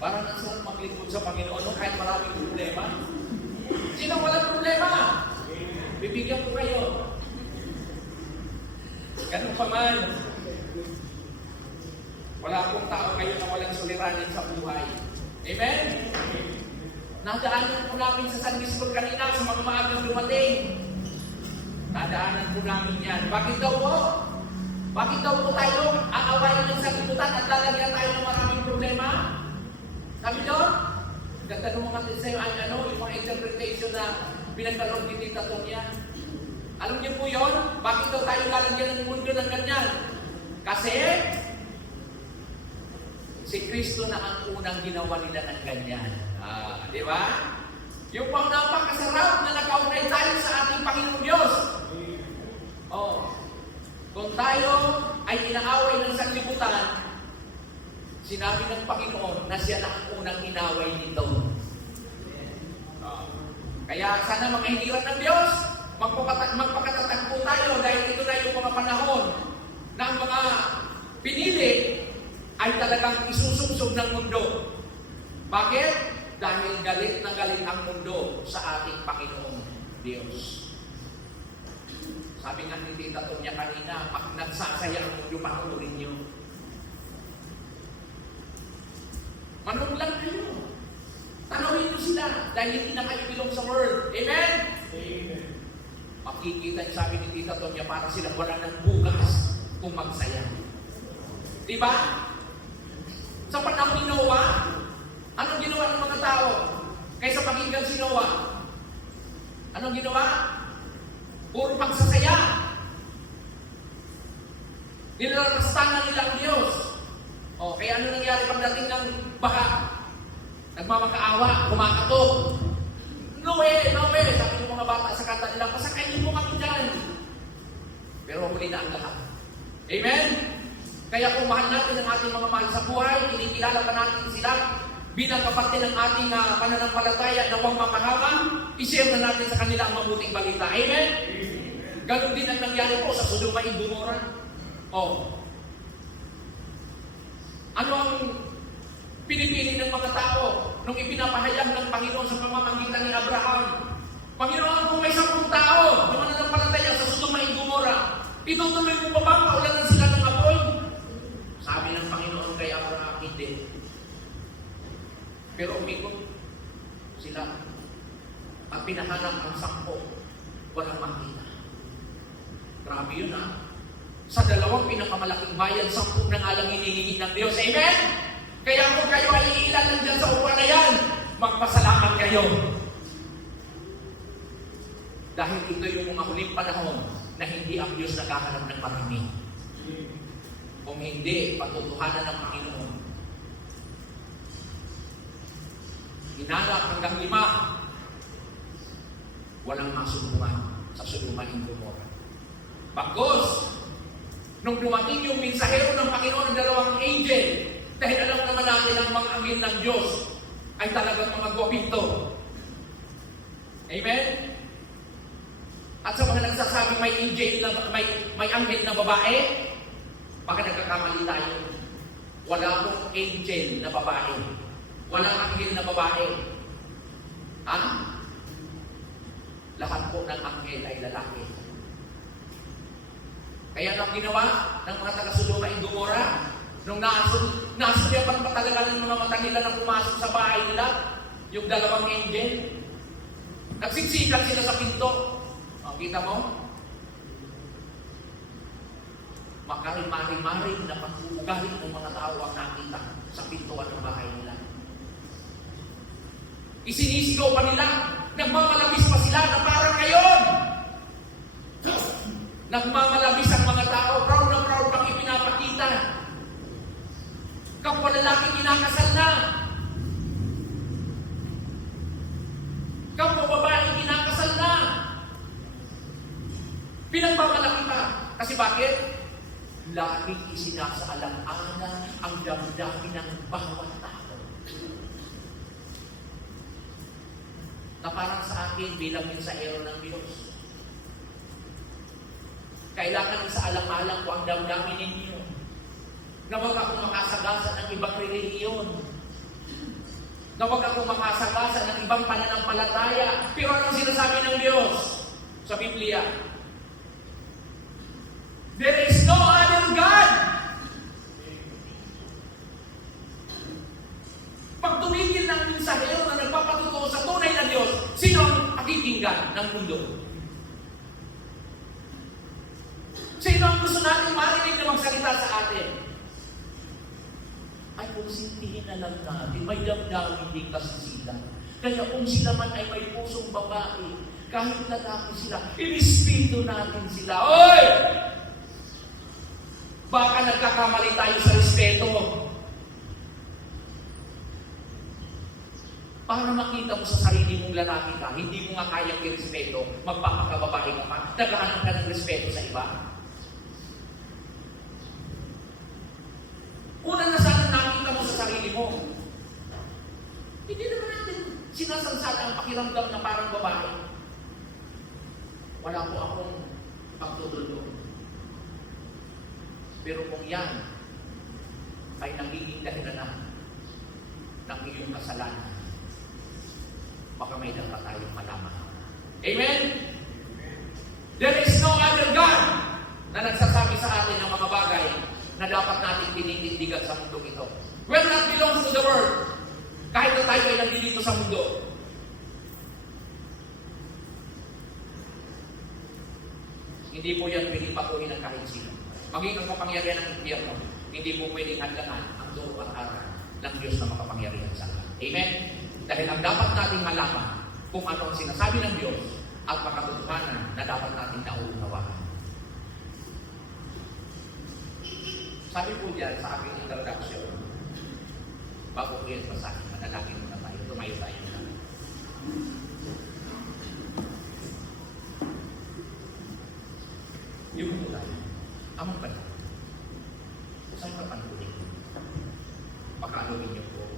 Para na saan maglingkod sa Panginoon no? Kahit maraming problema. Sino walang problema? Bibigyan ko kayo. Ganun pa man. Wala akong tao kayo na walang suliranin sa buhay. Amen? Nadaanan po namin sa Sunday School kanina sa mga maagang dumating. Nadaanan po namin yan. Bakit daw po? Bakit daw po tayo aawayin ng sanglibutan at lalagyan tayo ng maraming problema? Sabi doon, ganda ng mga sa'yo ay yung mga interpretation na pinagkaroon ni Tita Tonya. Alam niyo po yun? Bakit daw tayo lalagyan ng mundo ng ganyan? Kasi si Kristo na ang unang ginawa nila ng ganyan. Di ba? Yung pang napakasarap na nakaunay tayo sa ating Panginoong Diyos. Kung tayo ay inaaway ng sanglibutan, sinabi ng Panginoon na siya na ang unang inaway nito. Kaya sana mga hiniran ng Diyos, magpakatatag po tayo dahil ito na yung mga panahon na ang mga pinili ay talagang isusubsob ng mundo. Bakit? Dahil galit na galit ang mundo sa ating Panginoong Diyos. Sabi nga ni Tita Tonya kanina, pag nagsasaya ang mundo, panurin niyo. Manood lang kayo. Tanawin mo sila dahil hindi na kayo bilong sa Word. Amen? Amen. Makikita yung sabi ni Tita Tonya para sila wala ng bukas kung magsaya. Diba? Sa panahon ni Noah, anong ginawa ng mga tao? Kaysa pakinggan si Noah, anong ginawa? Puro pagsasaya. Nilalastanan nila ang Diyos. Kaya ano nangyari pagdating ng baha? Nagmamakaawa, kumakatok. No way, sabi ng mga bata sa kanta nila, pasakayin mo kami dyan. Pero huli na ang lahat. Amen? Kaya kung mahal natin ang ating mga mahal sa buhay, kinikilala pa natin sila bilang kapatid ng ating pananampalataya na huwag makahaman, i-share na natin sa kanila ang mabuting balita. Amen? Ganon din ang nangyari po sa Sodoma and Gomorrah. Ano ang pinipili ng mga tao nung ipinapahayag ng Panginoon sa pamamagitan ni Abraham? Panginoon, kung may 10 tao na mananampalataya sa Sodoma and Gomorrah, itutuloy mo pa bang paulanan sila ng apoy? Sabi ng Panginoon kay Abraham, hindi. Pero umikot sila at pinahanap ang 10, walang makita. Grabe yun Sa 2 pinakamalaking bayan, 10 na nga lang hinihingi ng Diyos. Amen? Kaya kung kayo ay iilan dyan sa upan na yan, magpasalamat kayo. Dahil ito yung mga huling panahon na hindi ang Diyos naghahanap ng marami. Kung hindi, patutuhanan ng Panginoon. Hinanap hanggang 5, walang masunuman sa Sodoma and Gomorrah. Bagos, nung dumating yung mensahero ng Panginoon ng 2 angel, dahil alam naman natin ang mga anghel ng Diyos ay talagang mga gwapito. Amen? At sa mga nagsasabing may anghel na babae, baka nagkakamali tayo. Wala pong angel na babae. Walang anghel na babae. Lahat po ng anghel ay lalaki. Kaya ang ginawa ng mga taga-Sodoma and Gomorrah, nung nasulyapan pa talaga ng mga mata nila na pumasok sa bahay nila, yung 2 angel, nagsiksikan sila sa pinto. Kita mo? Makarimari-mari na pag-uugalit ng mga tao ang nakita sa pintuan ng bahay nila. Isinisigaw pa nila, nagmamalabis pa sila na parang ngayon. Nagmamalabis ang mga tao, proud na proud pang ipinapakita. Kapwa lalaki kinakasal na. Kapwa babae kinakasal na. Pinagmamalaki pa. Kasi bakit? Laging isinasaalang-alang ang damdamin ng bawat tao. Na parang sa akin bilang mensahero ng Diyos. Kailangan isaalang-alang ko ang damdamin ninyo na wag akong makasagasa ng ibang relihiyon. na huwag akong makasagasa ng ibang pananampalataya. Pero anong sinasabi ng Diyos sa Biblia? There is no other God. Pag tumigil ng mensahero na nagpapatuto sa tunay na Diyos, sino ang pakikinggan ng mundo? Sino ang gusto natin marinig na magsalita sa atin? Ay kung sintihin na lang natin, may damdamin din kasi sila. Kaya kung sila man ay may pusong babae, kahit lalaki sila, inispito natin sila. Oy! Baka nagkakamali tayo sa respeto. Para makita mo sa sarili mong lalaki ka, hindi mo nga kayang i-respeto, magpapakababae ka pa, naghahanap ka ng respeto sa iba. Una na sana nakita mo sa sarili mo. Hindi naman natin sinasansada ang pakiramdam na parang babae. Wala po akong pagtutulog. Pero kung yan ay nagiging dahilan ng iyong kasalanan, baka may dapat tayong malaman. Amen? There is no other God na nagsasabi sa atin ng mga bagay na dapat natin tinitindigan sa mundo ito. We're not belongs to the world. Kahit na tayo ay nandito sa mundo. Hindi po yan pwedeng patuhin ng kahit sino. Maging ang kapangyarihan ng impyerno, hindi po pwedeng hadlangan ang turo at aral ng Diyos na makapangyarihan sa atin. Amen? Dahil ang dapat nating malaman kung ano ang sinasabi ng Diyos at makatotohanan na dapat nating nauunawaan. Sabi po diyan sa aking introduction, bago ko yan masahin, manalangin muna tayo, tumayo tayo na. Yung po tayo, amang banal. Saan ka panulin? Pagkaluin niyo po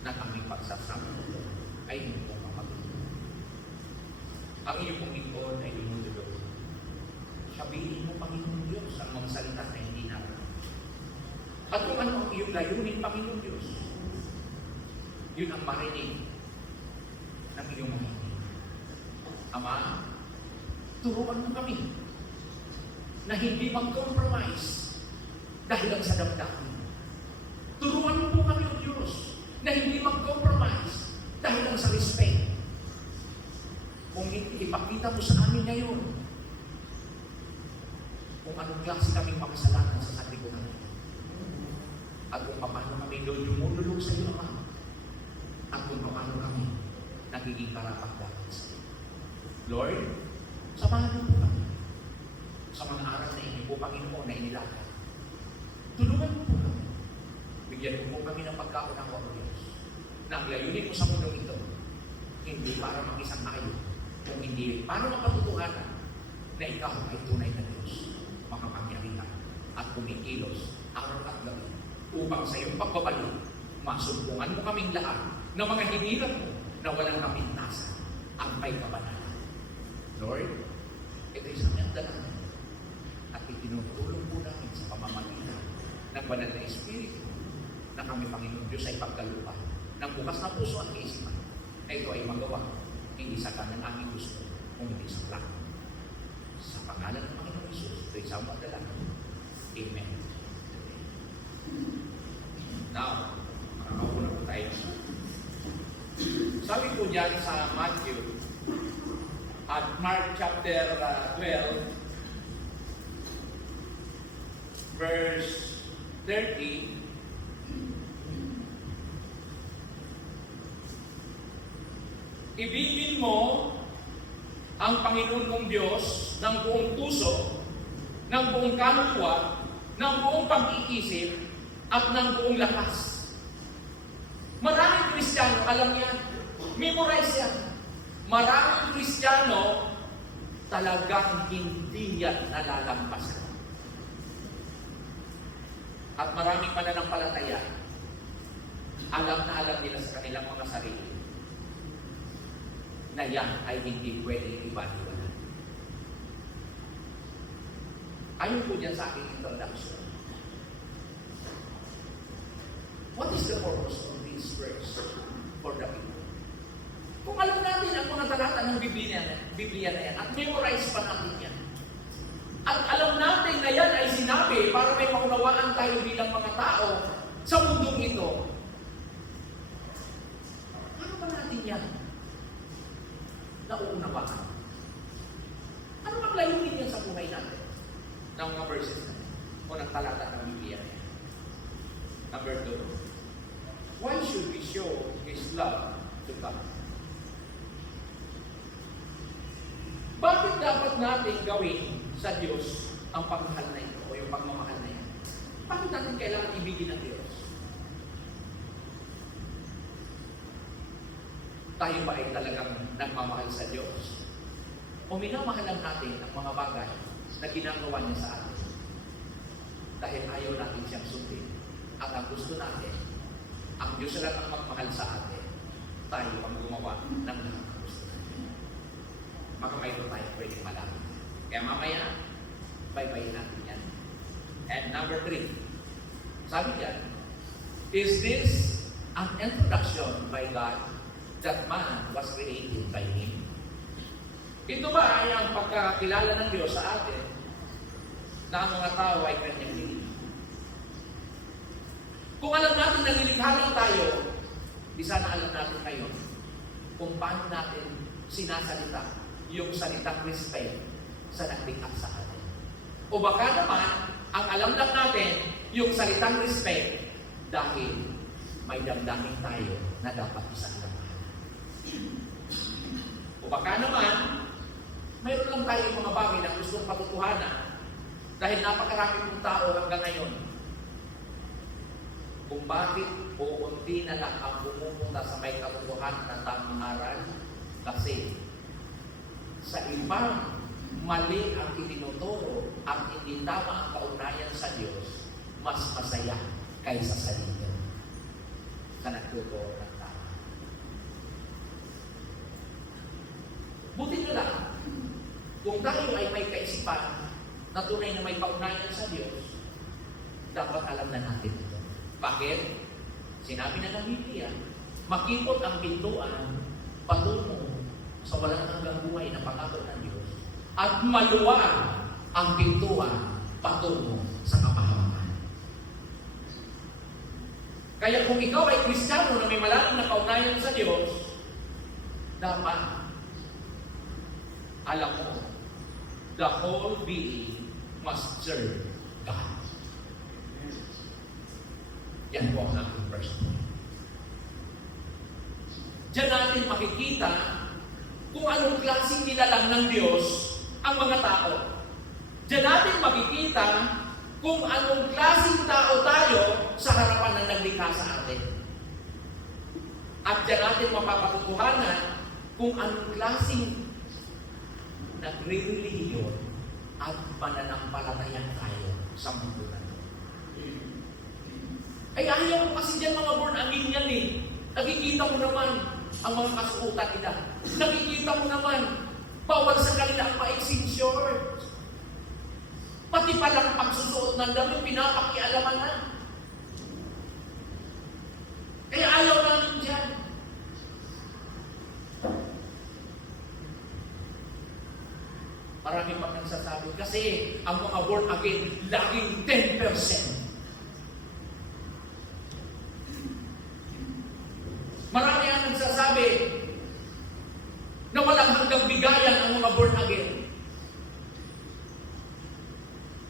na aming pagsasama ay hindi mo mapagulong. Ang iyong pong ipon ay inululog. Sabihin mo, Panginoon Diyos, ang mga salita na hindi namin. At kung ano ang iyong layunin, Panginoon Diyos, yun ang marinig ng iyong mga hiling. Ama, turuan mo kami na hindi mag-compromise dahil lang sa damdamin. Turuan mo po kami, O Diyos, na hindi mag-compromise dahil lang sa respect. Kung ipakita mo sa amin ngayon kung anong klase kaming makasalanan sa sanlibutan natin. At kung paano kami lumululog sa iyo, Ama. At kung paano kami nagiging karapat-dapat sa iyo. Lord, samahan mo po kami sa mga aral na hindi po, Panginoon, na inilakad. Tulungan mo po kami. Bigyan mo po kami ng pagkaunawa, O Diyos, na ang layunin mo sa mundong ito, hindi para mag-isang tayo, kung hindi para mapatutuhanan na ikaw ay tunay na Diyos, makapangyarihan at kumikilos araw at gabi upang sa iyong pagbabalik, masumbungan mo kaming lahat ng mga hinilang mo na walang kapintasan ang may kabanalan. Lord, ito isang nagdalang at itinutulong po namin sa pamamagitan ng banal na Espiritu na kami, Panginoon Diyos, ay pagkalupa ng bukas na puso at isipan na ito ay magawa hindi sa kanan aming gusto kung hindi sa plano. Sa pangalan ng Panginoon Jesus, ito ay sa magdalangin. Amen. Now, makakauna po tayo. Sabi po dyan sa Matthew at Mark chapter 12, verse 30, ibigin mo ang Panginoon mong Diyos ng buong puso, ng buong kaluluwa, ng buong pag-iisip, at ng buong lakas. Maraming Kristiyano, alam yan, memorize yan. Maraming Kristiyano, talagang hindi yan nalalampasan. At maraming mananampalataya, alam na alam nila sa kanilang mga sarili na yan ay hindi pwede ibaliwala. Ayon po dyan sa aking introduction. What is the purpose of this His words for the people. Kung alam natin ang mga talata ng Biblia na yan, at memorize pa natin yan, at alam natin na yan ay sinabi para may maunawaan tayo bilang mga tao sa mundong ito, ano ba natin yan? Nauunawaan. Ano bang layunin yan sa buhay natin? Ng mga verses na o ng talata ng Biblia. Number 2. Why should we show His love to God? Bakit dapat natin gawin sa Diyos ang pagmamahal na ito o yung pagmamahal na yan? Bakit natin kailangan ibigin ng Diyos? Tayo ba ay talagang nagmamahal sa Diyos? O minamahalan natin ang mga bagay na ginagawa niya sa atin? Dahil ayaw natin siyang sundin. At ang gusto natin, ang Diyos lang ang magmahal sa atin, tayo ang gumawa ng gusto natin. Baka mayroon tayo pwede malaman. Kaya mamaya, bye-bye natin yan. And number 3, sabi niya, is this an introduction by God that man was created by Him? Ito ba ay ang pagkakilala ng Diyos sa atin na ang mga tao ay kanyang nilikha? Kung alam natin na nilikha lang tayo, di sana alam natin ngayon kung paano natin sinasalita yung salitang respect sa naglikha sa atin. O baka naman, ang alam lang natin yung salitang respect dahil may damdamin tayo na dapat isang laman. O baka naman, mayroon lang tayo mga bagay na gustong patutuhanan dahil napakarami ng tao hanggang ngayon. Kung bakit uunti na lang ang pumupunta sa may katotohanan ng tamang aral, kasi sa ibang mali ang itinuturo at hindi tama ang kaugnayan sa Diyos, mas masaya kaysa sa inyo sa nagtuturo ng tama. Buti na lang, kung tayo ay may kaisipan na tunay na may kaugnayan sa Diyos, dapat alam na natin ito. Bakit? Sinabi na ng Biblia, makipot ang pintuan patungo sa walang hanggang buhay na pangako ng Diyos at maluwag ang pintuan patungo sa kapahamakan. Kaya kung ikaw ay Kristiyano na may malalim na kaugnayan sa Diyos, dapat alam mo, the whole being must serve God. Yan po ang aking first point. Diyan natin makikita kung anong klaseng nilalang ng Diyos ang mga tao. Diyan natin makikita kung anong klaseng tao tayo sa harapan ng naglikha sa atin. At diyan natin mapapatutuhanan kung anong klaseng nagre-religion at pananampalataya tayo sa mundo na ito. Ay ayaw ko kasi dyan mga born again yan eh. Nakikita mo naman ang mga kasuutan nila. Nakikita mo naman, bawal sa kanila ang maiksing short. Pati palang pagsusuot ng damit, pinapakialaman na. Kaya ayaw namin dyan. Marami pang nagsasabi kasi ang mga born again laging 10%. Marami ang nagsasabi na walang hanggang bigayan ang mga born again.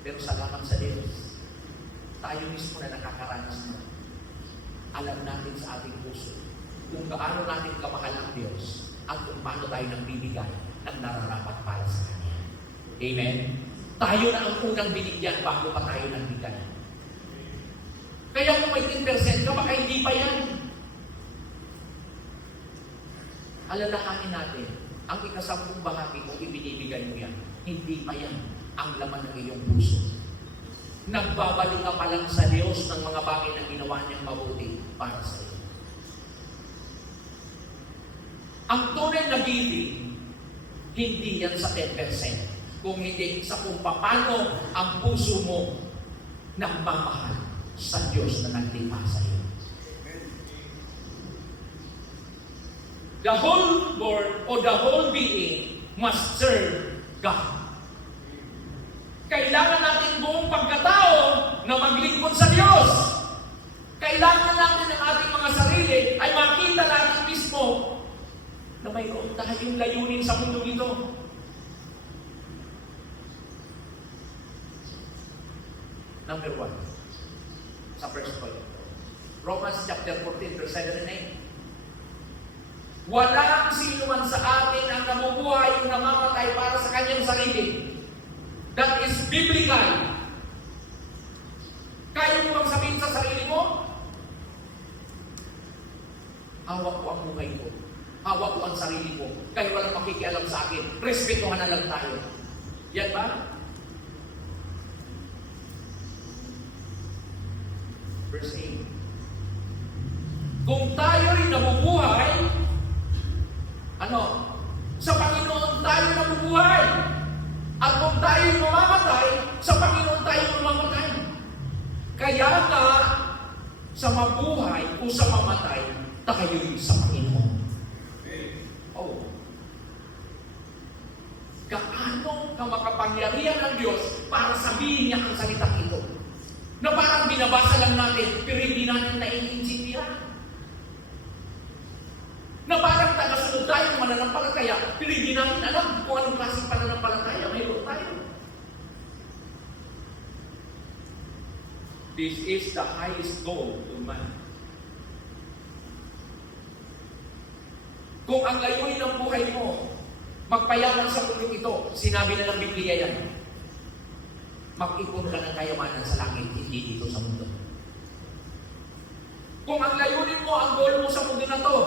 Pero salamat sa Diyos, tayo mismo na nakakaranas mo. Alam natin sa ating puso kung gaano natin kamahal ang Diyos at kung paano tayo nang bibigay ng nararapat para sa Kanya. Amen? Tayo na ang unang binigyan bago pa tayo nagbigay. Kaya kung may 10% ka, baka hindi pa yan. Alalahanin natin, ang ika-10 bahagi kung ibinibigay mo yan, hindi pa yan ang laman ng iyong puso. Nagbabalik ka pa lang sa Diyos ng mga bagay na ginawa niyang mabuti para sa iyo. Ang tunay na giving, hindi yan sa 10%, kung hindi sa kung paano ang puso mo nagmamahal sa Diyos na naglikha sa iyo. the whole world o the whole being must serve God. Kailangan natin buong pagkatao na maglingkod sa Diyos. Kailangan natin ang ating mga sarili ay makita natin mismo na mayroon tayong layunin sa mundo ito. Number 1, sa first point. Romans chapter 14, verse 7 and 8. Walang sino man sa atin ang nabubuhay o namamatay para sa kanyang sarili. That is biblical. Kaya mo bang sabihin sa sarili mo? Hawak ko ang buhay ko. Hawak ko ang sarili ko. Kaya walang makikialam sa akin. Respetuhan na lang tayo. Yan ba? Verse 8. Kung tayo rin nabubuhay, sa Panginoon tayo nabubuhay. At kung tayo mamamatay, sa Panginoon tayo mamamatay. Kaya nga, sa mabuhay o sa mamatay, tayo'y sa Panginoon. Oh. Gaano ka makapangyarihan ng Diyos para sabihin niya ang salitang ito? Na parang binabasa lang natin, pero hindi natin naiintindihan. Na parang tagasunod tayo ng mananampalataya, pero hindi natin alam kung anong klaseng pananampalataya mayroon tayo. This is the highest goal of man. Kung ang layunin ng buhay mo, magpayaman sa mundo ito, sinabi na ng Biblia yan, mag-ipon ka ng kayamanan sa langit, hindi dito sa mundo. Kung ang layunin mo, ang goal mo sa mundo na to,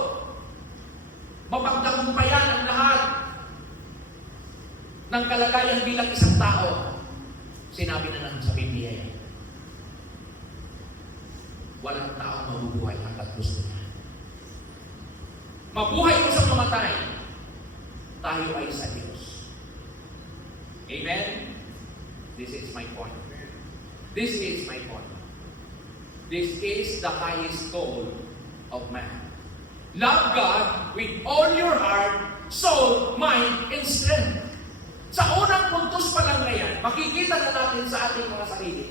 mapagtagumpayan ang lahat ng kalagayan bilang isang tao, sinabi na sa Biblia yan. Walang tao mabubuhay hanggat gusto niya. Mabuhay mo sa mamatay, tayo ay sa Diyos. Amen? This is my point. This is my point. This is the highest goal of man. Love God with all your heart, soul, mind, and strength. Sa unang puntos pa lang na yan, makikita na natin sa ating mga sarili,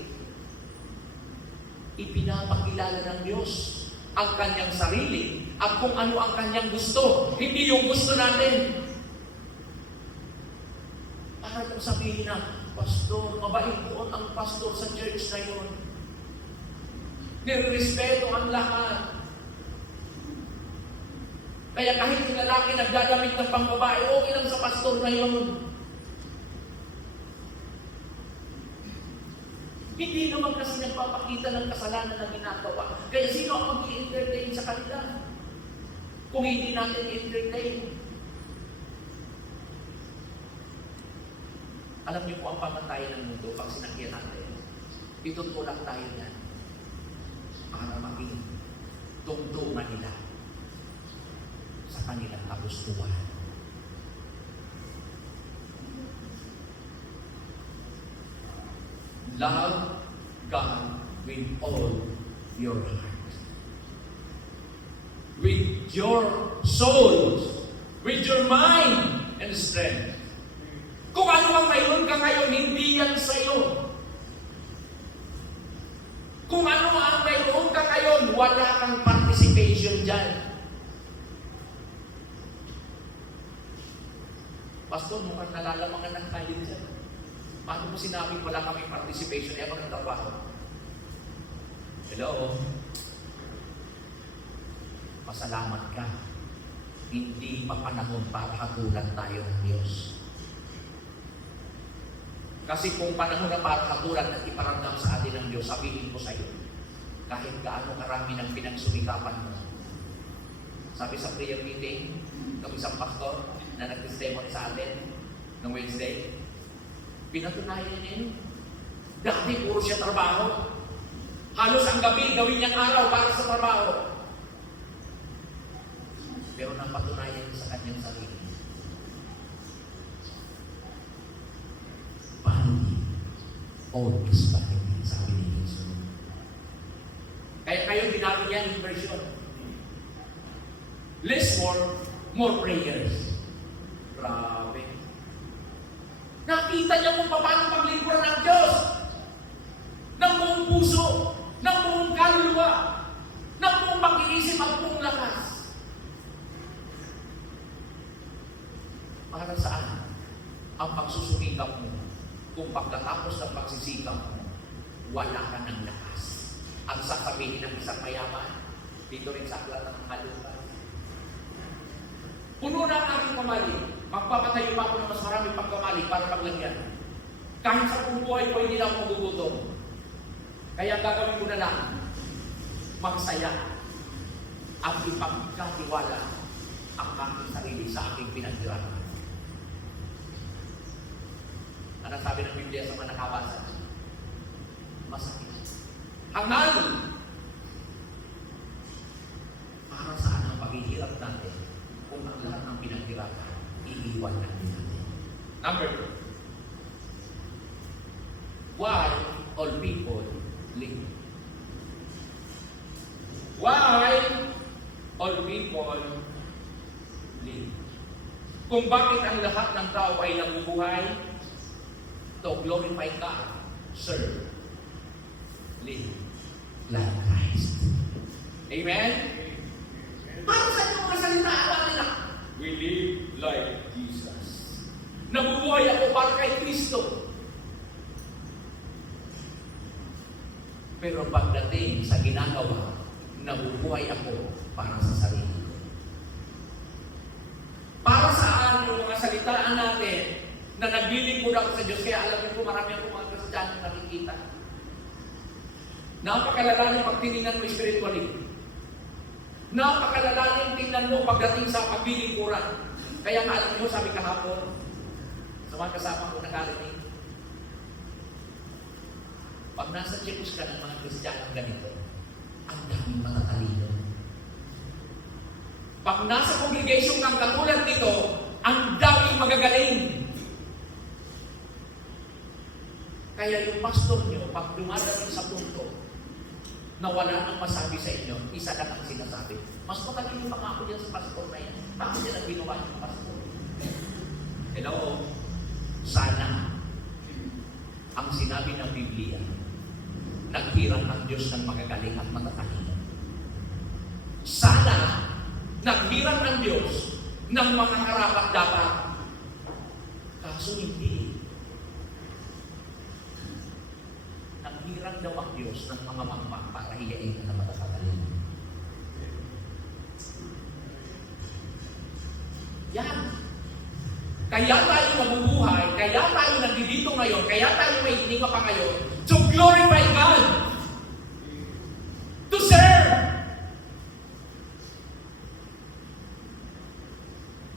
ipinapakilala ng Diyos ang kanyang sarili at kung ano ang kanyang gusto, hindi yung gusto natin. Para kung sabihin na, pastor, mabait po ang pastor sa church na yun. Nirespeto ang lahat. Kaya kahit yung lalaki nagdadamit ng pangbabae, okay lang sa pastor na yun. Hindi naman kasi nagpapakita ng kasalanan na ginagawa. Kaya sino ang mag-i-entertain sa kanila? Kung hindi natin i-entertain. Alam niyo po ang pamatayan ng mundo pag sinakyan natin. Itutulak tayo yan para maging tungtungan nila sa kanilang kagustuhan. Love God with all your heart, with your soul, with your mind and strength. Kung ano ang mayroon ka ngayon, hindi yan sa'yo. Kung ano ang mayroon ka ngayon, wala kang participation dyan. Pastor, mukhang nalalamangan ng tayo dyan. Paano mo sinabi wala kami participation? Eh, ano ng trabaho? Hello? Pasalamat ka. Hindi pa panahon para hatulan tayo ng Diyos. Kasi kung panahon na para hatulan at iparamdam sa atin ng Diyos, sabihin ko sa iyo, kahit gaano karami ng pinagsumikapan mo. Sabi sa prayer meeting, ng isang pastor na nag-testimony sa atin ng Wednesday, pinatunayan niya yun. Dati puro siya trabaho. Halos ang gabi, gawin niyang araw para sa trabaho. Pero napatunayan niya sa kanyang sarili. Vanity, all is vanity, sabi ni Jesus. Kaya kayo ginamit niya in version. Less work, more prayers. Grabe. Nakita niya kung paano paglingkuran ng Diyos. Ng buong puso, ng buong kaluluwa, ng buong pag-iisip at buong lakas. Para saan ang pagsusumikap mo kung pagkatapos ng pagsisikap mo, wala ka ng lakas? Ang sasabihin ng isang mayaman, dito rin sa aklat ng Haluka. Puno na ang aking pamali. Magpapatayo pa ako ng mas maraming pagkamali para paglagyan. Kahit sa buong buhay ko, hindi na ako magugutom. Kaya gagawin ko na lang, magsaya at ipagkatiwala ang aking sarili sa aking pinagdirahan. Ano sabi ng Biblia sa mga nakabasa? Masakit. Hangal! Para saan ang paghihirap natin kung ang lahat ng pinaghirapan, iiwan natin natin. Number 2. Why all people live? Why all people live? Kung bakit ang lahat ng tao ay nabubuhay, to glorify God, serve, live like Christ. Amen? Para sa yung mga salita nila, we live like Jesus. Nabubuhay ako para kay Kristo. Pero pagdating sa ginagawa, nabubuhay ako para sa sarili ko. Para saan yung mga salitaan natin na naglilingkod ako sa Diyos? Kaya alam niyo po, marami akong mga Kristiyano nakikita. Napakalalalim pagtiningnan mo spiritually. Napakalalalim tingnan mo pagdating sa paglilingkuran. Kaya nga alam niyo, sabi kahapon, sa mga kasama ko nakarinig, pag nasa church ka ng mga Kristiyanong ganito, ang daming mga talino. Pag nasa congregation ng katulad nito, ang daming magagaling. Kaya yung pastor nyo, pag dumadating sa punto na wala nang masabi sa inyo, isa lang ang sinasabi. Mas matalino pa ako dyan sa pastor na yan. Bakit yan ang ginawa niyo ng pastor? Hello? Sana ang sinabi ng Biblia, naghiram ang Diyos ng magagaling at matatalino. Sana naghiram ang Diyos ng mga karapat-dapat. Kaso hindi. Naghiram daw ang Diyos ng mga mangma para hiyain na matatalino. Yan. Kaya tayo nabubuhay, kaya tayo nandito ngayon, kaya tayo may hininga pa ngayon, to glorify God. To serve.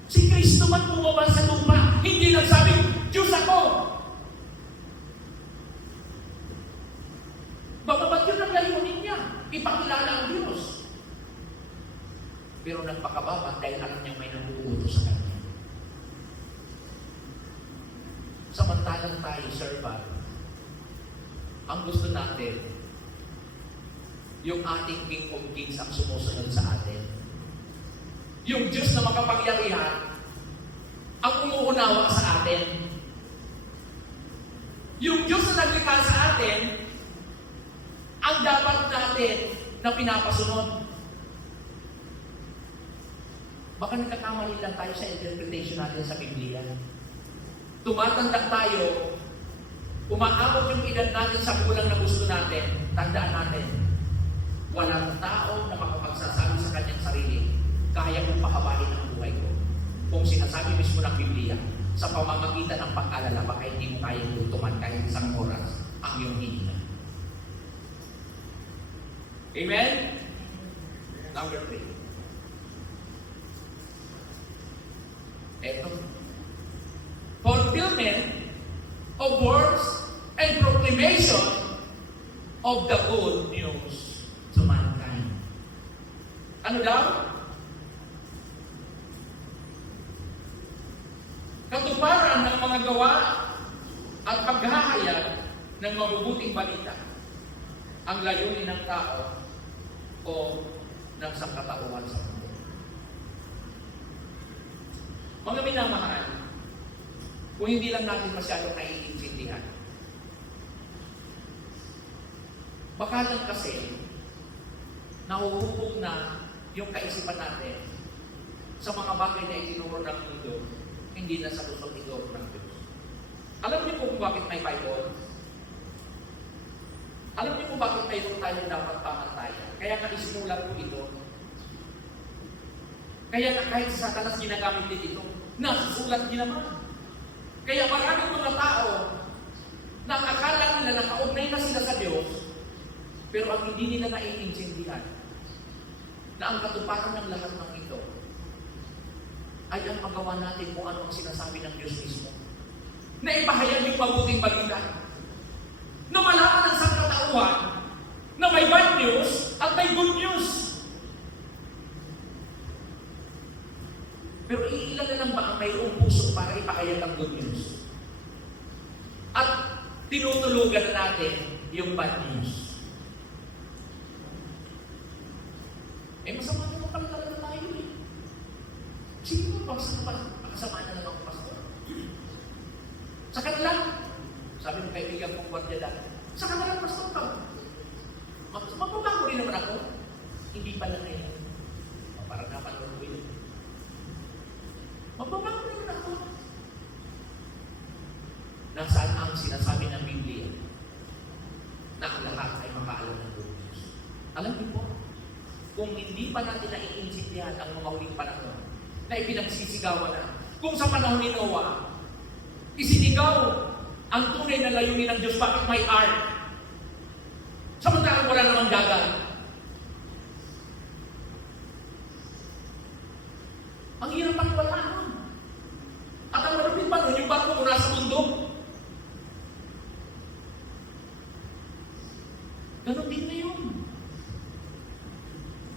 Si Kristo man bumaba sa lupa, hindi nagsabing, Diyos ako. Ba't yun ang layunin niya? Ipakilala ang Diyos. Pero nagpakababa dahil alam niya may nabubuto sa kanya. Samantalang tayo, servant, ang gusto natin, yung ating King of Kings ang sumusunod sa atin. Yung Diyos na makapangyarihan, ang umuunawa sa atin. Yung Diyos na naglikha sa atin, ang dapat natin na pinapasunod. Baka nagkakamali lang tayo sa interpretation natin sa Biblia. Tumatanda tayo, umaabot yung edad natin sa kulang na gusto natin, tandaan natin, walang tao na makapagsasabi sa kanyang sarili, kaya kong pahabain ang buhay ko. Kung sinasabi mismo ng Biblia, sa pamamagitan ng pag-alala, baka hindi mo kayang tutuman kahit isang oras ang iyong hininga. Amen? Number 3. Ito. Fulfillment of words and proclamation of the good news to mankind. Ano daw? Katuparan ng mga gawa at paghahayag ng mabubuting balita ang layunin ng tao o ng sangkatauhan sa mundo. Mga minamahal, kung hindi lang natin masyadong naiintindihan, baka lang kasi nahuhubog na yung kaisipan natin sa mga bagay na itinuro ng mundo, hindi na sa gustong ito ng Diyos. Alam niyo po kung bakit may Bible? Alam niyo po bakit mayroon tayong dapat pamantayan? Kaya nga isinulat po ito. Kaya na kahit sa Satanas ginagamit din ito, nasusulat din naman. Kaya maraming mga tao na akala nila nakaugnay na sila sa Diyos, pero ang hindi nila naiintindihan na ang katuparan ng lahat ng ito ay ang magawa natin kung ano ang sinasabi ng Diyos mismo. Na ipahayag yung mabuting balita. Na malaman ng sangkatauhan na may bad news at may good news. Pero iilan na lang ba ang mayroong puso para ipahayag ang good news? At tinutulugan na natin yung bad news. Masama naman pala talaga tayo eh. Sige mo, pakasama na lang ako, pastor. Sa kanila, sabi ng kaibigan kong kwartya dati, sa kanila, pastor ka. Magbabago rin naman ako. Hindi pa lang ngayon. Parang napanood ko yun. Magbabago rin naman ako. Nasaan ang sinasabi ng Biblia na ang lahat ay makaalam ng Diyos? Alam niyo po, kung hindi pa natin naiintindihan ang mga huling panahon na ipinagsisigawan na, kung sa panahon ni Noah, isinigaw ang tunay na layunin ng Diyos, bakit may ark? Samantalang wala namang dagat. Ang hirap ang wala nun. At ang malapit pa nun, yung barko mula sa bundok. Ganon din na yun.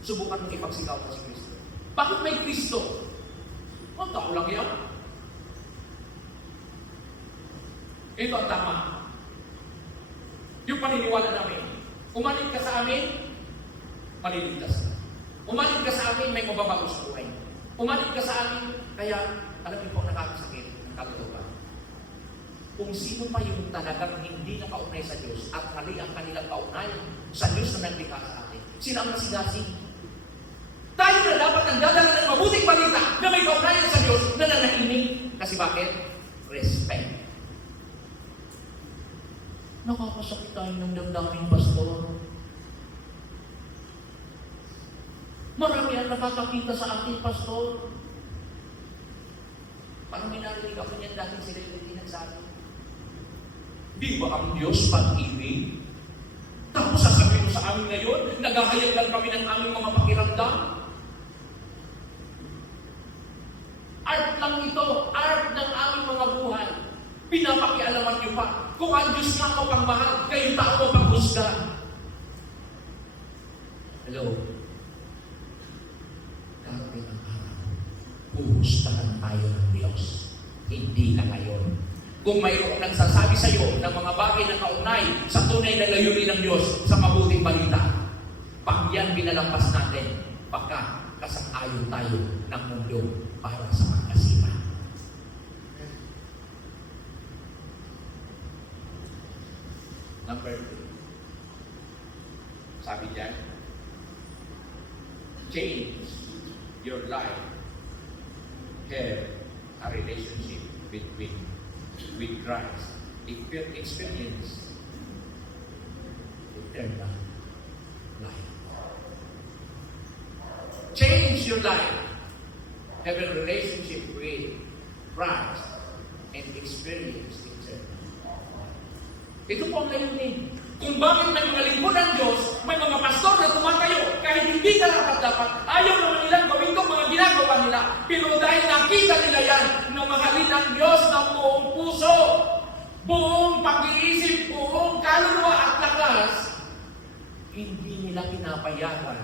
Subukan mong ipagsigaw mo si Kristo. Bakit may Kristo? Ang tao lang yan. Ito ang tama. Yung paniniwala namin. Umalit ka sa amin, maliligtas ka. Umalit ka sa amin, may mababago sa buhay. Umalit ka sa amin, kaya alam niyo po nakakasakit ng kaluluwa. Kung sino pa yung talagang hindi nakaugnay sa Diyos at mali ang kanilang kaugnayan sa Diyos na naglikha sa atin. Sila ang nasigasig. Tayo na dapat nagdadala ng mabuting balita na may kaugnayan sa Diyos na nanahimik. Kasi bakit? Respect. Nakakasakit tayo ng damdamin, pastor. Marami ang nakakakita sa akin, pastor. Parang minarinig ako niyan dahil sila yung tinagsabi. Di ba ang Diyos pag-ibig? Tapos sasabihin mo sa amin ngayon, naghahayag lang kami ng aming mga pakiramdam. Art lang ito, art ng aming mga buhay. Pinapakialaman niyo pa. Kung ang Diyos nga mo pang mahal, kayong tao mo pang husga. Hello? Darating ang araw, puhustahan tayo ng Diyos. Hindi na ngayon. Kung mayroong nagsasabi sa iyo ng mga bagay na kaugnay sa tunay na layunin ng Diyos sa mabuting balita, pag yan binalampas natin, baka kasang-ayon tayo ng mundo para sa pagkasipa. Number 2. Sabi diyan, change your life. Have a relationship with Christ. Experience eternal life. Change your life. Have a relationship with Christ and experience eternal life. Ito po ang layunin. Kung bakit may mga lingkod ng Diyos, may mga pastor na tumatayo, kahit hindi dapat, ayaw naman nilang gawin itong mga ginagawa nila. Pero dahil nakita nila yan, na mahalin ang Diyos ng buong puso, buong pag-iisip, buong kaluluwa at lakas, hindi nila pinapayagan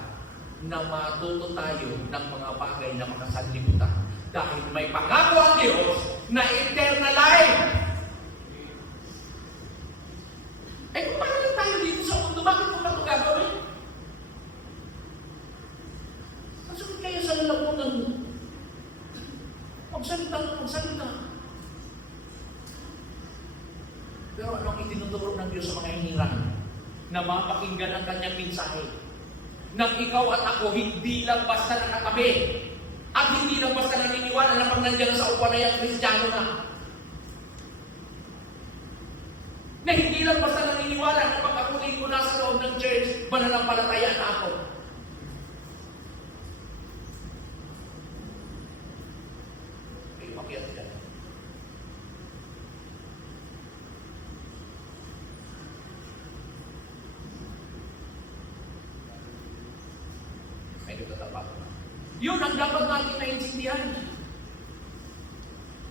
na matuto tayo ng mga bagay na makasanlibutan. Dahil may pangako ang Diyos na eternal life. Eh kung paano lang tayo dito sa mundo, bakit mo ba ito gagawin? Kasunod kayo sa lalamunan mo. Magsalita pakinggan ang kanyang mensahe. Nang ikaw at ako hindi lang basta nakatabi at hindi lang basta naniniwala na pag nandiyan sa upuan na yan, Kristiyano na. Na hindi lang basta naniniwala na pag ako ko nasa loob ng church, mananampalataya na ako. Okay, makiat ka. May nagtatapak na. Yun ang dapat natin naintindihan.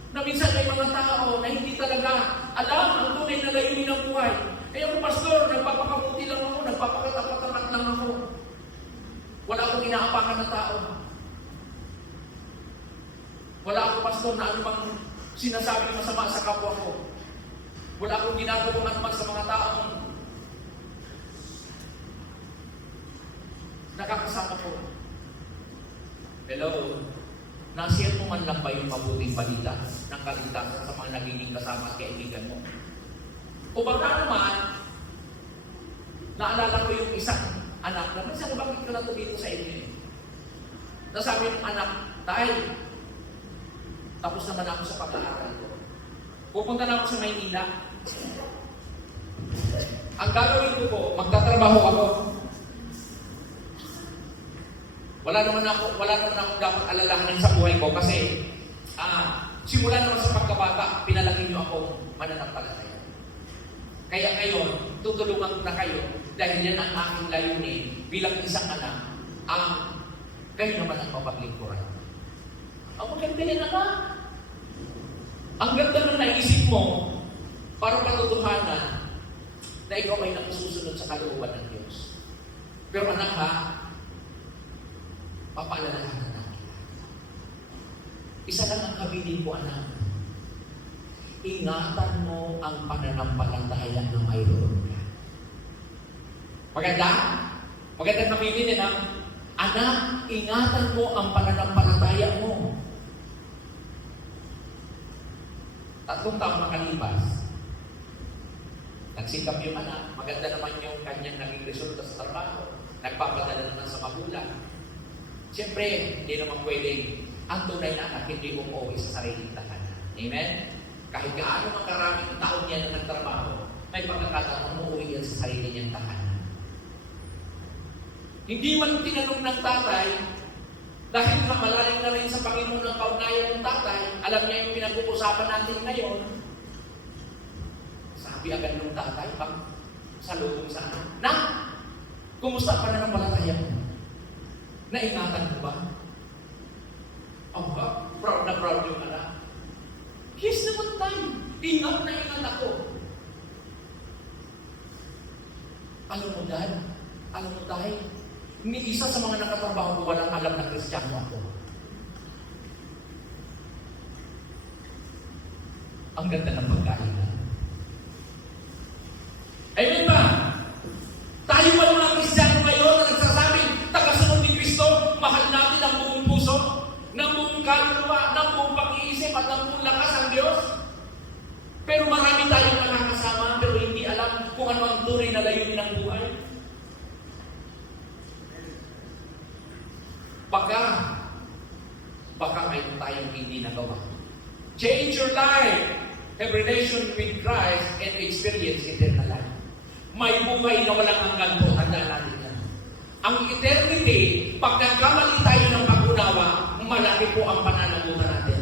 Na minsan may mga tao na hindi talaga alam ang tunay na layunin ng buhay. Eh ako, pastor, nagpapakabuti lang ako, nagpapakatapat lang ako. Wala akong inaapakan ng tao. Wala akong, pastor, na anumang sinasabi masama sa kapwa ko. Wala akong ginagawang anuman sa mga taong nakakasama ko. Hello? Nasiyat mo man lang ba yung mabuting balita ng kaligtasan sa mga nagiging kasama at kaibigan mo? O baka naman, naalala ko yung isang anak na minsan bakit ko na ito dito sa inyo? Nasabi ng anak, dahil tapos naman ako sa pag-aaral ko. Pupunta na ako sa Maynila. Ang gagawin ko po, magtatrabaho ako. Wala naman ako dapat alalahanin sa buhay ko kasi simula naman sa pagkabata, pinalaki niyo ako mananampalataya. Kaya ngayon, tutulungan ko na kayo dahil yan ang aking layunin bilang isang anak, kayo naman ang mapaglingkuran. Ang maganda yan, anak. Ang ganda na naisip mo para patutuhanan na ikaw ay nakasusunod sa kalooban ng Diyos. Pero anak ha, papaalalahan na natin. Isa lang ang kabilin ko, anak. Ingatan mo ang pananampalataya na mayroon ka. Maganda? Magandang kabilin yan, anak, ingatan mo ang pananampalataya mo. 3 taon makalipas, nagsikap yung anak, maganda naman yung kanyang naging resulta sa trabaho, nagpapadala naman sa magulang. Siyempre, hindi naman pwedeng ang tunay na anak hindi umuwi sa sariling tahanan. Amen? Kahit gaano ang karaming taon niya na nagtrabaho, may pagkakataon umuwi yan sa sarili niyang tahanan. Hindi man tinanong ng tatay, dahil malalim na rin sa Panginoon ng kaugnayan ng tatay, alam niya yung pinag-uusapan natin ngayon. Sabi agad ng tatay, pag sa loob sa anak, na, kumusta pa na ng palataya mo? Naingatan mo ba? Proud na proud yung anak. Yes naman tayo. Ingat na ingat ako. Alam mo, Dad? Alam mo, Tay? Ni isa sa mga nakatrabaho ko walang alam na Kristiyano ako. Ang ganda ng pagkain. Amen ba? Tayo ba mga Kristiyano ngayon na nagsasabing tagasunod ni Kristo, mahal natin ang buong puso, ng buong kaluluwa, ng buong pag-iisip at ng buong lakas ang Diyos? Pero marami tayong nakakasama pero hindi alam kung ano ang tunay na layunin ng buhay. Baka mayroon tayong hindi nagawa. Change your life. Have relation with Christ and experience eternal life. May buhay na walang hanggan po, handa natin yan. Ang eternity, pag nagkamali tayo ng pag-unawa, malaki po ang pananagutan natin.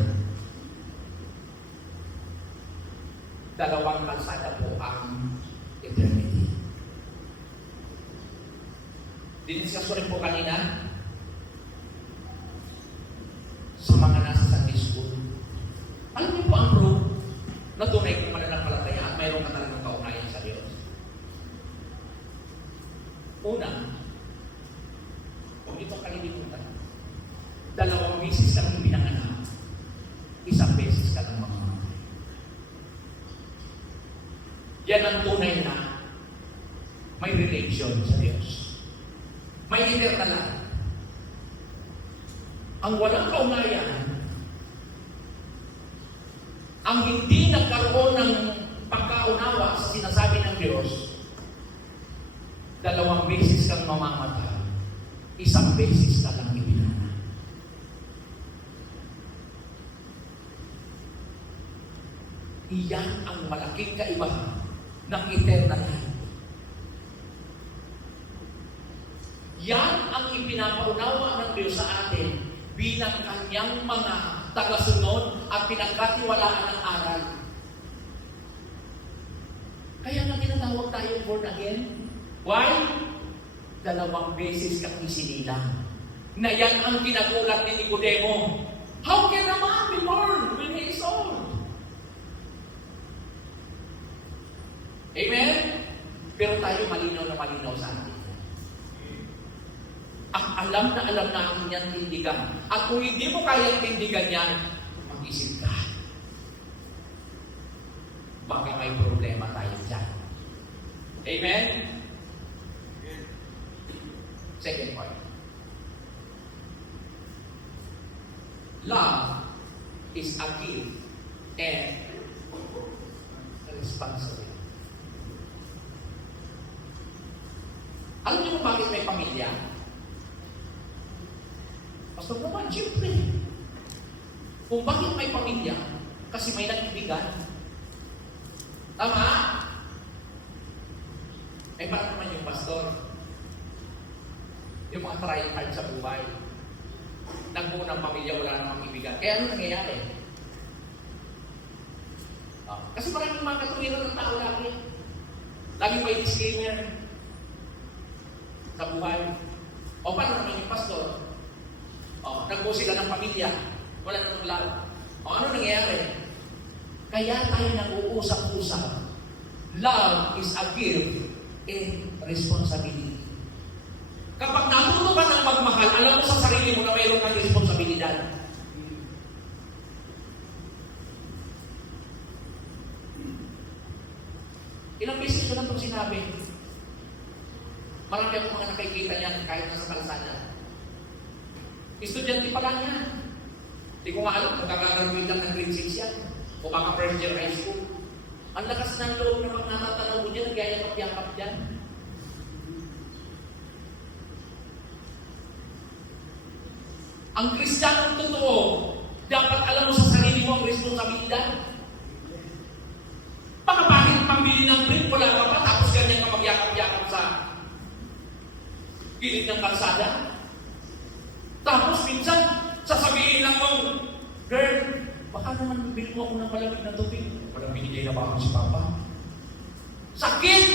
2 kalsada po ang eternity. Diniskas ko rin po kanina, sa mga nasa Sunday school. Alam niyo po ang proof na tunay kong mananampalataya at mayroon ka talagang kaugnayan sa Diyos. Una, kung itong kalilimutan, 2 beses ka lang pinanganak, 1 beses ka lang mamamatay. Yan ang tunay na may relation sa Diyos. May eternal life. Ang walang kaugnayan, ang hindi nagkaroon ng pagkaunawa sa sinasabi ng Diyos, 2 2 beses kang mamamatay, 1 beses ka lang ibinana. Iyan ang malaking kaibahan ng eternal life. Yan ang ipinapaunawa ng Diyos sa atin bilang kanyang mga tagasunod at pinagkatiwalaan ng aral. Kaya nga tinatawag tayo born again. Why? 2 beses kang isinilang. Na yan ang kinagulat ni Nicodemo. How can a man be born when he is old? Amen? Pero tayo malinaw na malinaw sa atin. Ang alam na alam natin yan tindigan. At kung hindi mo kayang tindigan yan, mag-isip ka. Baka may problema tayo dyan. Amen? Second point. Love is a gift and a responsibility. Alam niyo kung bakit may pamilya? Pastor naman, siyempre. Kung bakit may pamilya, kasi may nag-ibigan. Tama? Eh, bakit naman yung pastor? Yung mga trying hard sa buhay. Nagbuo ng pamilya, wala namang ibigan. Kaya ano nangyayari? Kasi maraming mga katuwiran ng tao lagi. Laging may disclaimer sa buhay. O paano naman yung pastor? Nagbuo sila ng pamilya. Wala namang laro. O ano nangyayari? Kaya tayo nag-uusap-usap. Love is a gift and responsibility. Kapag natuto ka ng magmahal, alam mo sa sarili mo na mayroon kang responsibilidad. Ilang beses ko lang itong sinabi. Marami akong mga nakikita niyan kahit nasa kalsada. Estudyante pa lang yan. Hindi ko nga alam kung kagagraduate lang ng grade 6 yan. O baka first year high school. Ang lakas ng loob na magnatatanaw mo dyan, nagyayakap-yakap dyan. Ang Kristiyanong totoo, dapat alam mo sa sarili mo ang responsibilidad. Baka bakit pambili ng drink, wala ka pa, tapos ganyan ka magyakap-yakap sa gilid ng kalsada. Tapos minsan, sasabihin lang mo, girl, baka naman bili mo ako ng malamig na tubig. Walang binigay na ba ako si Papa? Sakit!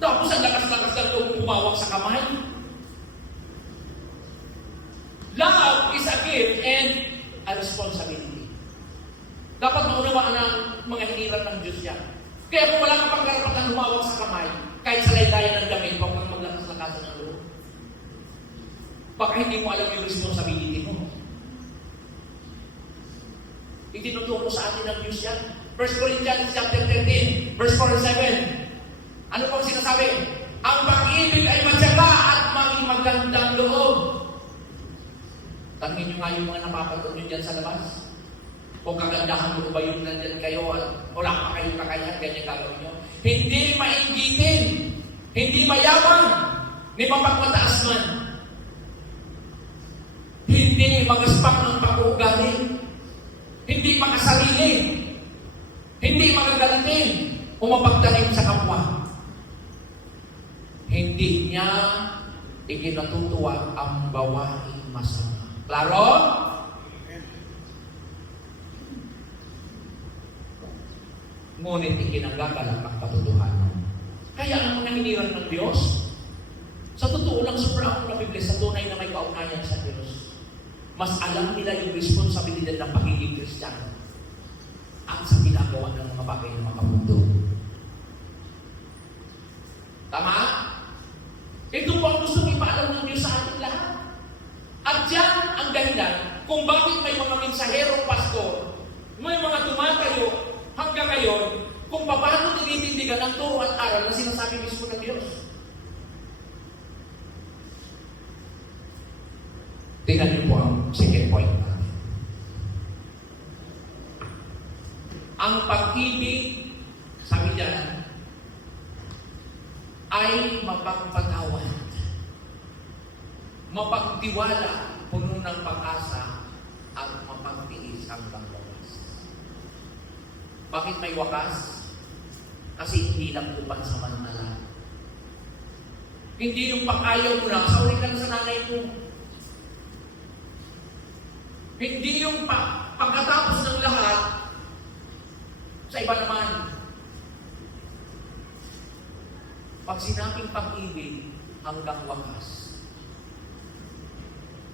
Tapos ang lakas-lakas lang itong umawak sa kamay. Love is a gift and a responsibility. Dapat maunawaan ng mga hiniran ng Diyos yan. Kaya kung wala kang pagkarapatan humawak sa kamay, kahit sa laylayan ng damit, huwag kang maglakas-lakasan ng loob. Baka hindi mo alam yung responsibility mo. Itinuturo sa atin ng Diyos yan. 1 Corinthians chapter 13, verse 47. Ano pong sinasabi? Ang pag-ibig ay matyaga at maging magandang loob. Tangin nyo nga yung mga napapanood nyo dyan sa labas. Kung kagandahan mo ba yung nandyan kayo, wala pa kayong kakayahan, ganyan gagawin nyo. Hindi mainggitin, hindi mayabang, ni mapagmataas man. Hindi magaspang ang pag-uugali, hindi makasarili, hindi magagalitin, o mapagtanim sa kapwa. Hindi niya ikinatutuwa ang gawain masama. Klaro? Ngunit ikinagagalak ang katotohanan. Kaya ang mga hiniran ng Diyos, sa totoo lang sobrang nabibless sa tunay na may kaugnayan sa Diyos. Mas alam nila yung responsibilidad ng pagiging Kristiyano at sa ginagawa ng mga bagay ng mga mundo. Tama? Ito po ang gusto ipaalam ng Diyos sa ating lahat. At yan ang dahilan kung bakit may mga mensaherong pastor, may mga tumatayo hanggang ngayon kung paano tinitindigan ang turo at aral na sinasabi mismo ng Diyos. Tingnan niyo po ang second point natin. Ang pag-ibig, sabi dyan, ay mapagpatawad, mapagtiwala, puno ng pag-asa, at mapagtiis hanggang wakas. Bakit may wakas? Kasi hindi lang po pansamantala. Hindi yung pang-ayaw mo lang, sauli ka na sa nanay mo. Hindi yung pagkatapos ng lahat, sa iba naman. Pag sinabing pag-ibig, hanggang wakas.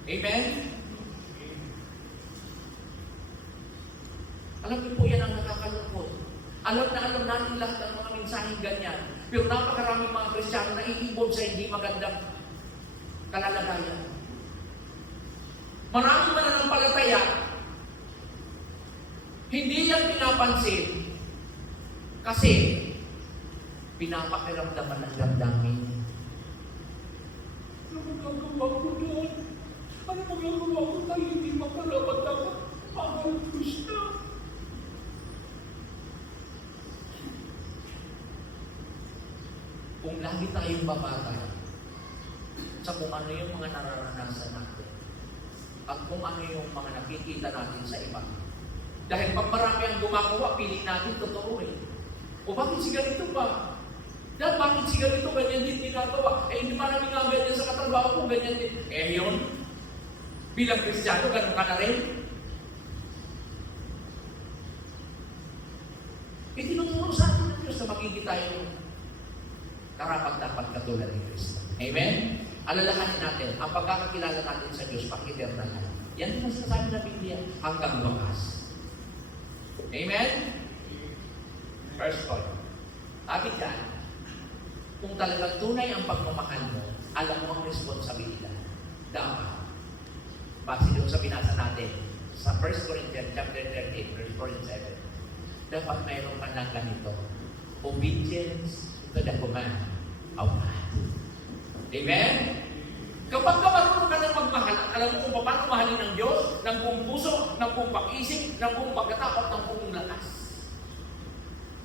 Amen? Alam niyo po yan ang nakakalungkot. Alam na alam natin lahat ng mga mensaheng ganyan. Pero napakaraming mga Kristiyano na iibon sa hindi magandang kalalagayan. Maraming mananampalataya, hindi yan pinapansin kasi pinapakiramdaman ng damdamin. Ano magagawa ko doon? Ano magagawa ko tayo hindi makalaban dapat? Mahal Krishna. Kung lagi tayong babatay sa kung ano yung mga nararanasan natin at kung ano yung mga nakikita natin sa iba. Dahil pag marami ang gumagawa, piling natin totoo eh. O bakit si ganito ba? Dahil bakit si ganito, ganyan din ginagawa? Eh hindi marami nga ganyan sa katrabaho ko, ganyan din. Eh yun, bilang Kristiyano, ganun ka na rin. Eh tinuturo sa atin ng Diyos na magiging tayo karapat-dapat katulad ni Kristo. Amen? Alalahanin natin, ang pagkakakilala natin sa Diyos, pag-eternal na. Yan din ang sinasabi ng Biblia, hanggang wakas. Amen? First point. Sabi dyan, kung talagang tunay ang pagmamahal mo, alam mo ang responsibilidad. Dapat. Base doon sa binasa natin, sa 1 Corinthians chapter 13, verse 4 and 7, dapat mayroong man lang ganito. Obedience to the command of God. Amen? Kapag marunong ka ng magmahal, alam mo kung paano mahalin ng Diyos, ng buong puso, ng buong pag-isip, ng buong pagkatapos, ng buong lakas.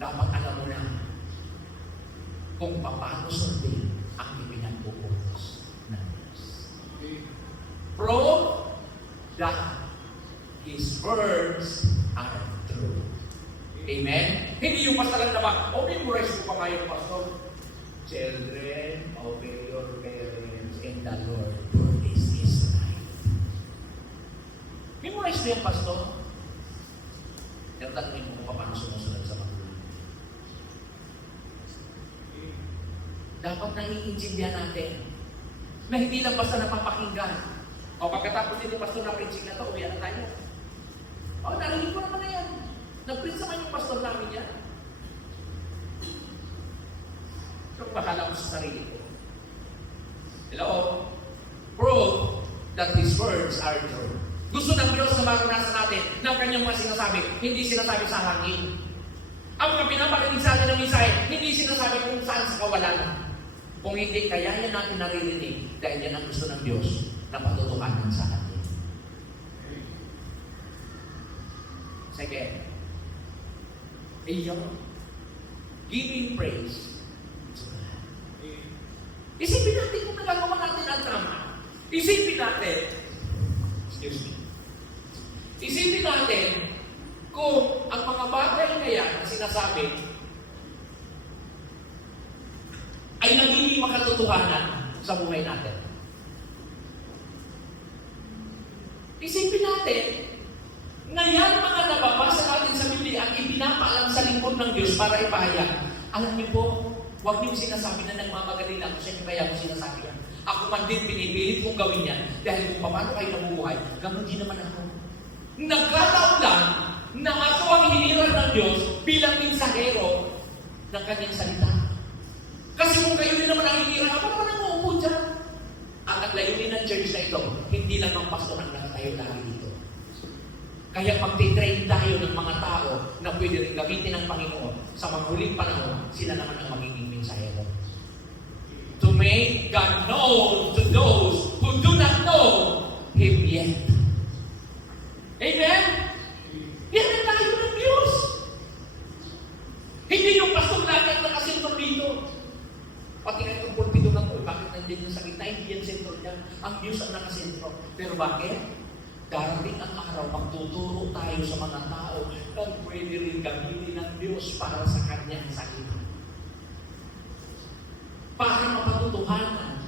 Dapat alam mo na kung paano sundin ang ipinagpupunos ng Diyos. Prove that His words are true. Amen? Hindi yung basta lang naman, memorize ko pa ngayon, Pastor. Children, obey your parents in the Lord, for this is right. Memorize mo yan, Pastor. Tanungin mo kung paano sumusunod sa magulang. Dapat naiintindihan natin na hindi lang basta napapakinggan. O pagkatapos nito, Pastor, na preaching na ito, uwi na tayo. O, narinig ko naman na yan. Nag-preach naman yung pastor namin yan. Pero bahala ko sa sarili ko. Hello? Prove that His words are true. Gusto ng Diyos na maranasan natin ng kanyang mga sinasabi, hindi sinasabi sa hangin. Ang mga pinaparinig sa atin ng mensahe, hindi sinasabi kung saan sa kawalan. Kung hindi, kaya yan natin naririnig dahil yan ang gusto ng Diyos na patutuhanan sa atin. Second, giving praise to God. Isipin natin kung nagagawa natin ang tama. Isipin natin kung ang mga bagay na yan na sinasabi ay nagiging makatotohanan sa buhay natin. Isipin natin na yan mga nababasa natin sa Biblia ang ipinapaalam sa lingkod ng Diyos para ipahayag. Alam niyo po, huwag niyo sinasabi na nagmamagaling lang sa inyo kaya ko sinasabi yan. Ako man din pinipilit kong gawin yan dahil kung paano kayo nabubuhay, ganoon din naman ako. Nagkataon lang na ako ang hiniran ng Diyos bilang mensahero ng kanyang salita. Kasi kung kayo din naman ang hiniran, ako naman ang uupo dyan. Ang layunin ng church na ito, hindi lang ang pastor ang nakatayo lagi dito. Kaya magtitrain tayo ng mga tao na pwede rin gamitin ng Panginoon sa maghuling panahon, sila naman ang magiging mensahero. To make God known to those who do not know Him yet. Amen? Yan ang tayo ng Diyos. Hindi yung pastor lahat nakasintong dito. Pati nandyan yung sa gitna, hindi yan sentro niya. Ang Diyos ang nakasentro. Pero bakit? Darating ang araw, magtuturo tayo sa mga tao na pwede rin gamitin ng Diyos para sa kanyang salita. Para mapatutuhanan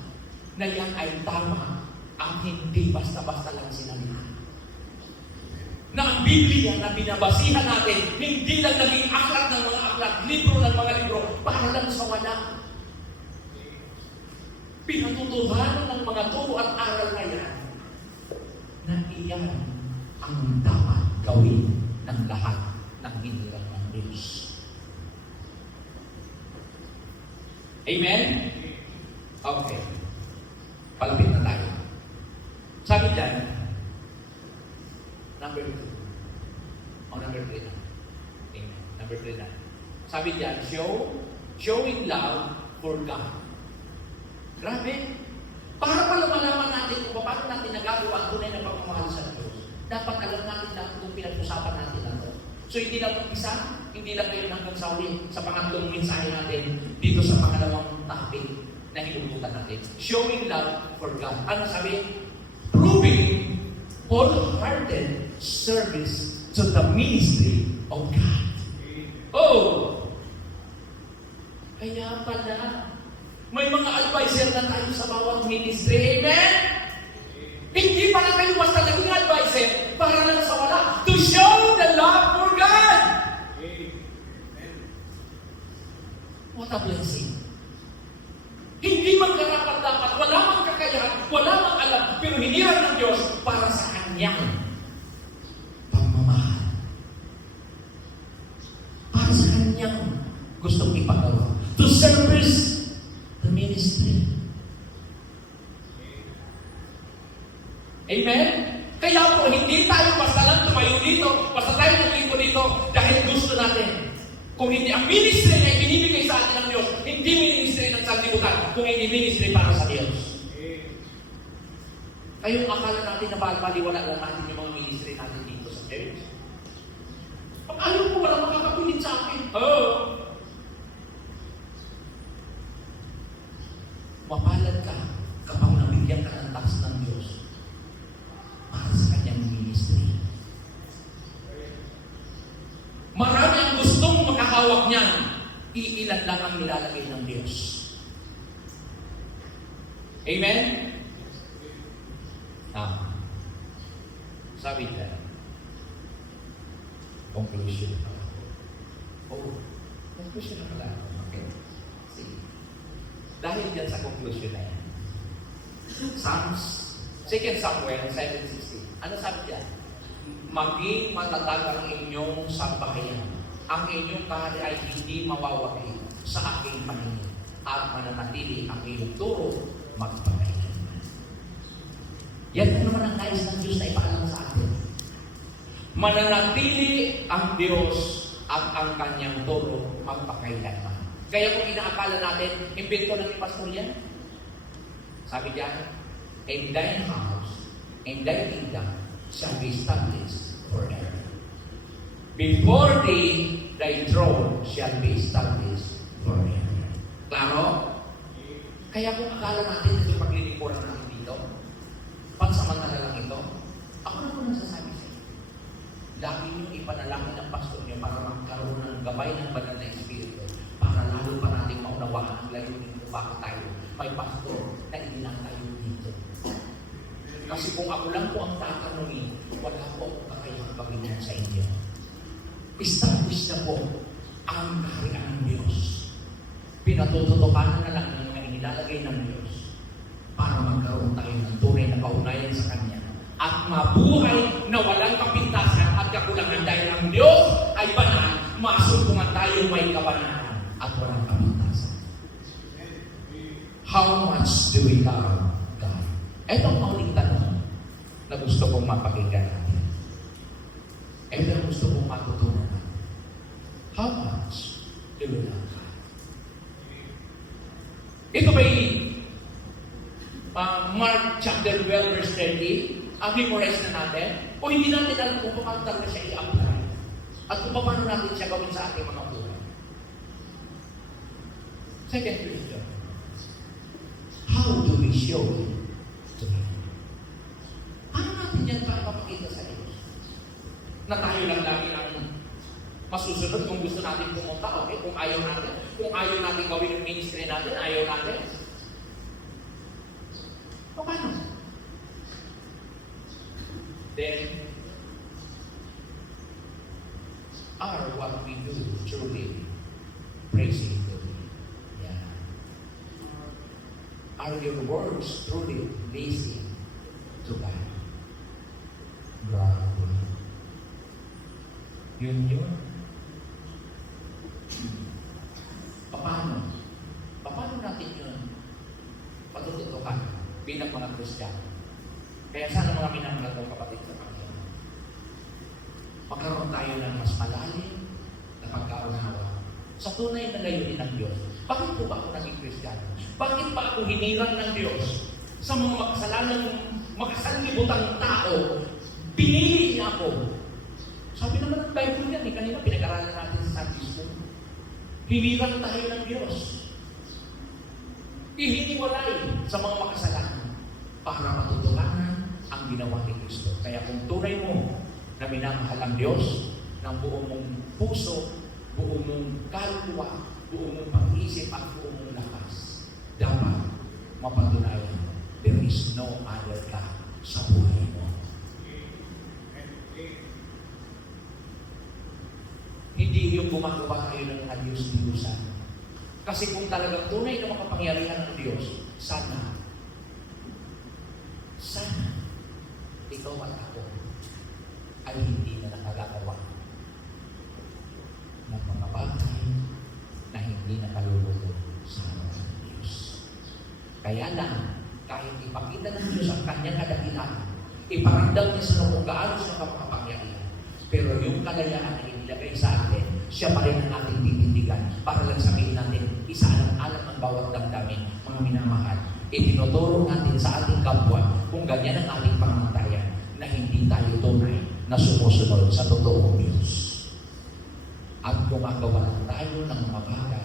na yan ay tama ang hindi basta-basta lang sinalita. Na ang Biblia na binabasihan natin, hindi lang naging aklat ng mga aklat, libro ng mga libro, para lang sa wala. Pinatutuhanan ng mga turo at aral na yan, na iyan ang dapat gawin ng lahat ng hinirang ng Diyos. Amen? Okay. Palapit na tayo. Sabi dyan, number 2. O number 3 na. Amen. Number 3 na. Sabi dyan, showing love for God. Grabe. Para pala malaman natin kung paano natin nagagawa ang tunay na pagmamahal sa Diyos, dapat alam natin lahat kung pinag-usapan natin na ito. So hindi lang mag-isa, hindi lang kayo hanggang sa uli, sa pangatlong mensahe natin, dito sa pangalawang topic na hinugutan natin. Showing love for God. Ano sabi? Proving wholehearted service to the ministry of God. Oh! Kaya pala, may mga advisor na tayo sa bawat ministry. Amen? Hindi pala kayo basta naging advisor para lang sa wala. To show the love for God. What a blessing. Hindi man karapat-dapat, wala mang kakayahan, wala mang alam, pero hiniram ng Diyos para sa Kanyang pagmamahal. Para sa Kanyang gustong ipagawa. To service the ministry. Amen? Kaya po, hindi tayo basta lang tumayo dito, basta tayo nagliko dito dahil gusto natin. Kung hindi ang ministry na ibinibigay sa atin ng Diyos, hindi ministry ng sanlibutan, kung hindi ministry para sa Diyos. Kayong akala natin na baliwala lang natin yung mga ministry natin dito sa church. Pag ayaw ko, walang makakapilit sa akin. Mapalad ka kapag nabigyan ka ng tax ng Diyos para sa kanyang ministry. Marami ang gustong makahawak niyan, iilan lang ang nilalagay ng Diyos. Amen? Sabi niya, conclusion. Conclusion na pala. Okay. See. Dahil dyan sa conclusion na yan. Psalms, 2 Samuel 7:16. Ano sabi niya? Maging matatag ang inyong sambahayan. Ang inyong kahari ay hindi mawawagi sa aking paningin. At mananatili ang iyong turo magpakailanman. Yan naman ang nais ng Diyos na ipaalam sa atin. Mananatili ang Diyos at ang kanyang turo magpakailanman. Kaya kung inaakala natin, imbento ng pastor yan. Sabi diyan, in thine house, in thy kingdom, shall be established forever. Before thee, thy throne shall be established forever. Klaro? Kaya kung akala natin na yung paglilingkuran natin dito, pansamantala lang ito, ako na po nasasabi sa inyo. Lagi nyo ipanalangin ng pastor nyo para magkaroon ng gabay ng banal na espiritu, para lalo pa natin maunawaan ang layunin kung bakit tayo may pastor na inilang tayo dito. Kasi kung ako lang po ang tatanungin, wala po akong kakayang paghinyan sa inyo. Establish na po ang kaharian ng Diyos. Pinatututupanan na lang ng mga inilalagay ng Diyos para magkaroon tayo ng tunay na kaunayan sa Kanya at mabuhay na walang kapintasan at kakulangan dahil ang Diyos ay banal, masusungan tayo may kabanalan at walang kapintasan. How much do we love God? Ito ang uling tanong na gusto kong mapakinggan natin. Ito ang gusto kong matutunan natin. How much do we love God? Ito ba'y Mark chapter 12 verse 30? Ang memorize na natin? O hindi natin alam kung paano talaga siya i-apply? At kung paano natin siya gawin sa ating mga buhay? Second question. How do we joy to me. Paano natin yan para mapakita sa Diyos? Na tayo lang lagi ang masusunod kung gusto natin pumunta, okay? Kung ayaw natin gawin yung ministry natin, ayaw natin. O paano? Then, are what we do truly praising to me? Yeah. Are your words truly pleasing to God? Grabe. Yun. Paano natin yun patututukan bilang mga Kristiyano? Kaya sana mga minamahal kong kapatid sa Panginoon, magkaroon tayo ng mas malalim na pagkaunawa sa tunay na layunin ng Diyos. Bakit po ba ako naging Kristiyano? Bakit ba ako hinirang ng Diyos sa mga makasanlibutang tao? Pinili niya ako. Sabi naman ng Bible yan, kanina pinag-aralan natin sa Sunday School. Hinirang tayo ng Diyos. Ihiniwalay sa mga makasalanan para matutuhanan ang ginawa ni Kristo. Kaya kung tunay mo na minamahal ang Diyos ng buong mong puso, buong mong kaluluwa, buong mong pag-isip at buong mong lakas, dapat mapatunayan there is no other God sa buhay mo. Hindi yung gumagawa kayo ng ayos-ayusan. Kasi kung talagang tunay na makapangyarihan ng Diyos, sana ikaw at ako ay hindi na nakagagawa ng mga bagay na hindi nakaluluto sa harapan ng Diyos. Kaya lang, kahit ipakita ng Diyos ang kanyang kadakilan, iparamdam niya sa kung gaano siya makapangyarihan. Pero yung kalayaan na inilagay sa atin, siya pa rin ang ating titindigan para lang sabihin natin, isa ng alam ng bawat damdamin, mga minamahal. Itinuturo natin sa ating kapwa kung ganyan ang ating pangamantayan na hindi tayo tunay na sumusunod sa totoong Diyos. At gumagawa lang tayo ng mga bagay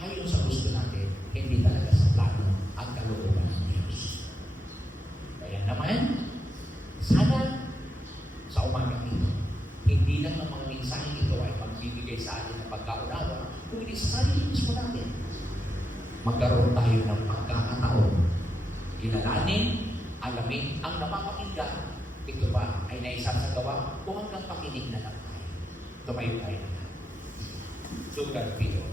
ayon sa gusto natin, hindi talaga sa plano at kalooban ng Diyos. Kaya naman, sana sa umagang ito, hindi lang ng mga mensaheng ito ay magbibigay sa atin ng pagkaunawa, kung hindi sa sarili mismo natin. Magkaroon tayo ng pagkakataon, kilalanin, alamin ang napapakinggan. Ito ba ay naisasagawa o hanggang pakinig na lang tayo? Tumayo tayo na. Sugar, Pio.